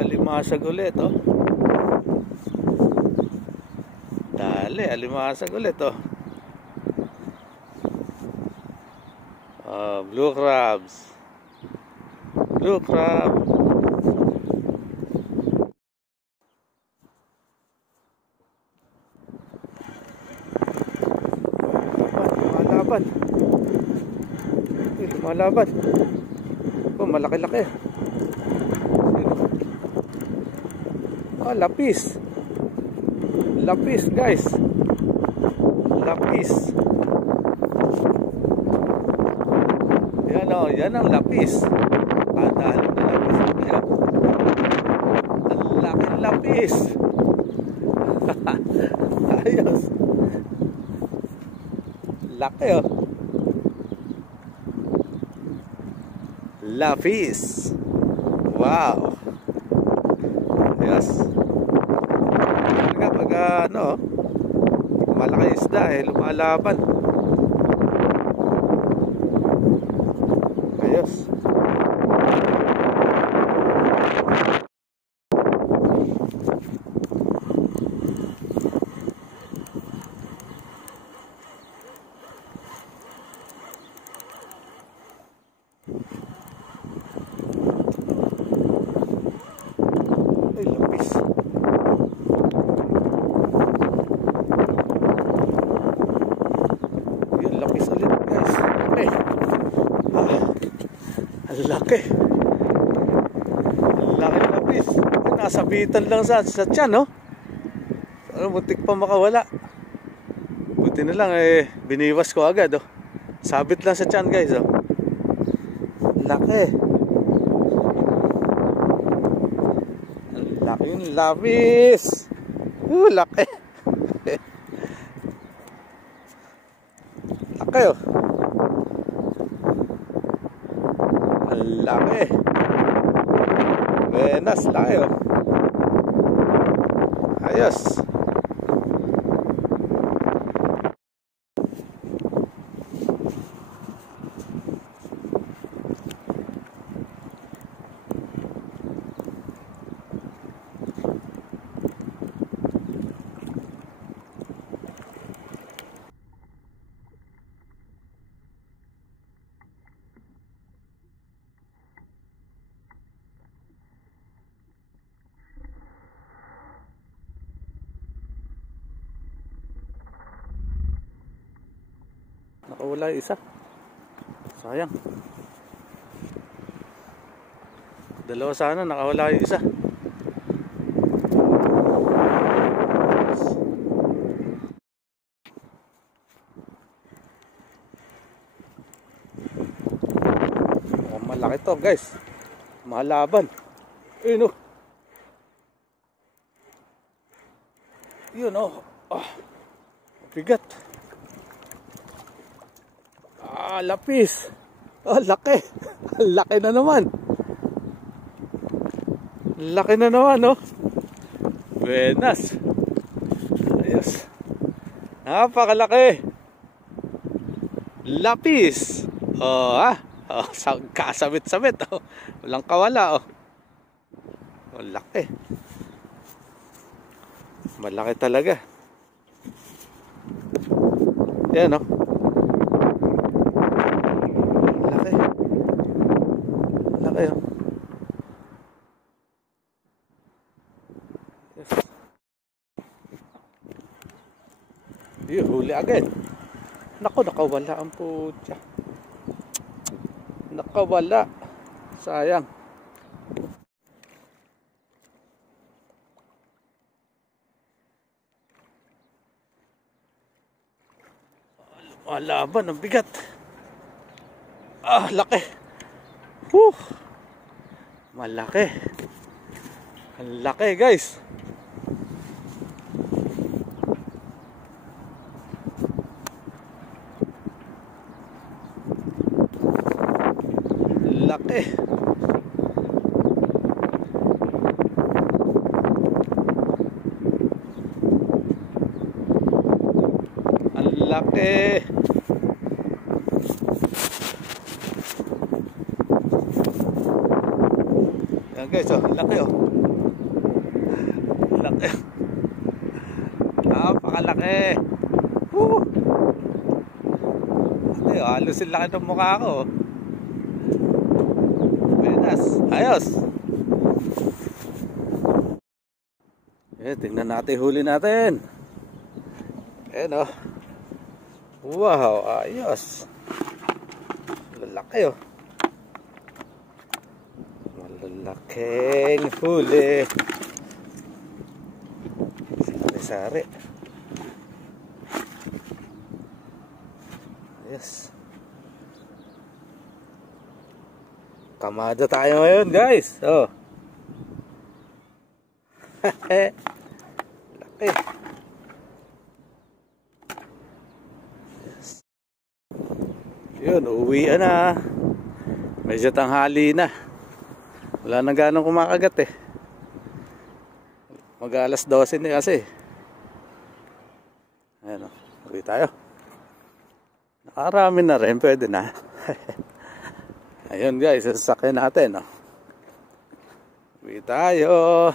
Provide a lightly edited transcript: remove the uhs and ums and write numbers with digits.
alimasag ulit, oh. Dali, alimasag ulit, oh. Blue crabs. Blue crab. Lumalaban. Lumalaban. Oh, malaki-laki. Oh, lapis. Lapis, guys. Lapis. Yan, oh, yan ang lapis. Dahil na lapis. Ang laking lapis. Ayos. Laki, oh. Lapis. Wow. Yes. Pag ano, malaki isda lumalaban. Ayos. Ay, lapis. Yun, lapis ulit, guys. Laki. Ang laki. Ang laki ng lapis. Nasabitan lang sa tiyan, no? Muntik pa makawala. Buti na lang, biniwas ko agad, oh. Sabit lang sa tiyan, guys, oh. Laki. Laki yung lapis. Laki. Laki, oh. Ang laki. Venas, laki, oh. Ayos. Nakawala yung isa. Sayang. Dalawa sana, nakawala yung isa. Oh, malaki to, guys. Mahalaban. Ayun, oh. Yun, oh. Bigat. Lapis. Oh, laki. Laki na naman. Laki na naman, oh. Buenas. Ayos. Napakalaki. Lapis. Oh, ha. Oh, kasabit-sabit, oh. Walang kawala, oh. Oh, laki. Malaki talaga. Yan, oh. Laki, oh. Yes. Yung huli agad. Naku, nakawala ang putya. Nakawala. Sayang. Laban, ang bigat. Laki. Malaki. Ang laki, guys. Laki. Ang laki. Yan, guys, oh, laki, oh. Napakalaki. Woo! Ate, halos yung laki ng mukha ko. Buenas. Ayos. Tingnan natin huli natin. Ayan o. Wow, ayos. Lalaki o. Malalaking huli. Sari-sari. Ayos. Kamada tayo ngayon, guys. Oh. Laki. Yes. Yun, uuwian na. Medyo tanghali na. Wala na ganong kumakagat eh. Mag-alas 12 na kasi. Ayan o, uwi tayo. Nakarami na rin, pwede na. Ayun guys, sasakyan natin o. Uwi tayo.